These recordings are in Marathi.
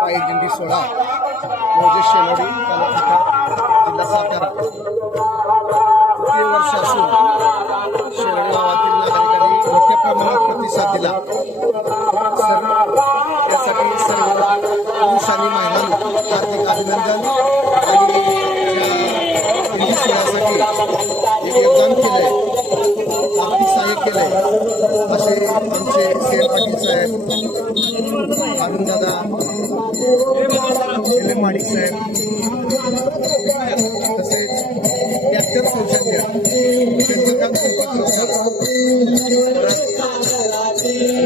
पायी दिंडी सोहळा म्हणजे शेनोडी तालुका जिल्हा सातारा तृतीय वर्ष असून शेनोडी गावातील नागरिकांनी मोठ्या प्रमाणात प्रतिसाद दिला। त्यासाठी सर्व पुरुष आणि महिलांना हार्दिक अभिनंदन आणि दिंडी सोहळ्यासाठी एक योगदान केलंय, आर्थिक सहाय्य केलंय असे आमचे सेल पाटील साहेब, अरुणदादा, माडिक साहेब तसेच ट्रॅक्टर सौजन्य चंद्रकांत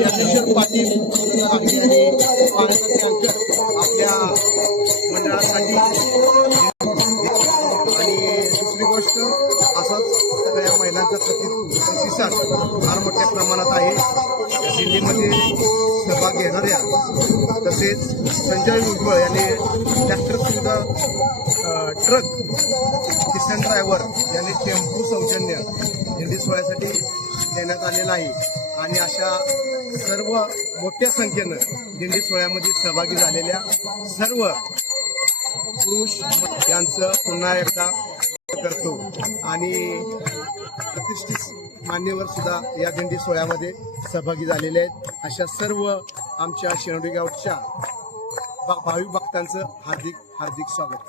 ज्ञानेश्वर पाटील आणि आपल्या मंडळासाठी। आणि दुसरी गोष्ट असाच सगळ्या महिलांचा प्रतिसाद फार मोठ्या प्रमाणात आहे। दिल्लीमध्ये सहभाग घेणाऱ्या तसेच संजय भुजबळ यांनी ट्रॅक्टर सुद्धा ट्रक किसन ड्रायव्हर यांनी टेम्पो सौजन्य दिंडी सोहळ्यासाठी देण्यात आलेला आहे। आणि अशा सर्व मोठ्या संख्येनं दिंडी सोहळ्यामध्ये सहभागी झालेल्या सर्व पुरुष यांचं पुन्हा एकदा करतो आणि प्रतिष्ठित मान्यवर सुद्धा या दिंडी सोहळ्यामध्ये सहभागी झालेले आहेत। अशा सर्व आमच्या शेनोडी गावच्या भाविक भक्तांचं हार्दिक हार्दिक स्वागत।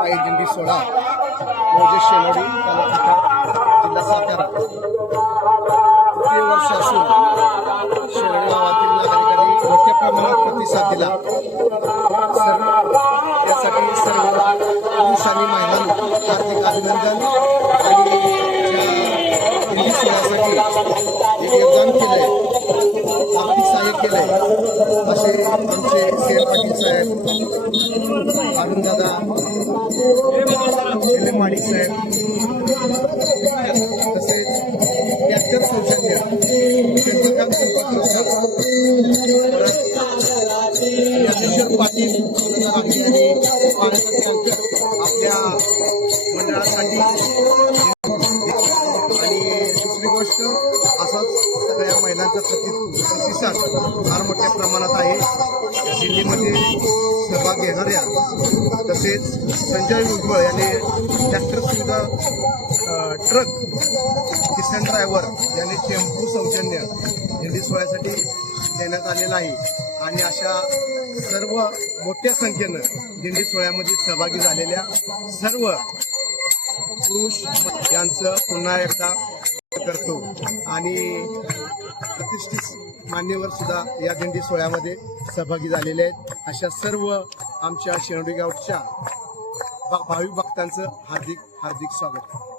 पायी दिंडी सोहळा म्हणजे शेनोडी तालुका जिल्हा सातारा तृतीय वर्ष असून शेनोडी गावातील नागरिकांनी मोठ्या प्रमाणात प्रतिसाद दिला। त्यासाठी सर्व पुरुष आणि महिलांना हार्दिक अभिनंदन आणि असे आमचे सी पाटील साहेब, अरुणदादा, एल माडिक साहेब, तसेच ट्रॅक्टर सौजन्य चंद्रकांत प्रसाद, किशोर पाटील आणि आपल्या मंडळासाठी. आणि दुसरी गोष्ट, असाच सगळ्या महिलांचा प्रतिसाद फार मोठ्या प्रमाणात आहे. या दिंडीमध्ये सहभाग घेणाऱ्या, तसेच संजय भुजबळ यांनी ट्रॅक्टर सुविधा, ट्रक, किसान ड्रायव्हर यांनी टेम्पो सौजन्य दिंडी सोहळ्यासाठी देण्यात आलेला आहे. आणि अशा सर्व मोठ्या संख्येनं दिंडी सोहळ्यामध्ये सहभागी झालेल्या सर्व पुरुष यांचं पुन्हा एकदा करतो. आणि प्रतिष्ठित मान्यवर सुद्धा या दिंडी सोहळ्यामध्ये सहभागी झालेले आहेत. अशा सर्व आमच्या शेनोडी गावच्या भाविक भक्तांचं हार्दिक हार्दिक स्वागत.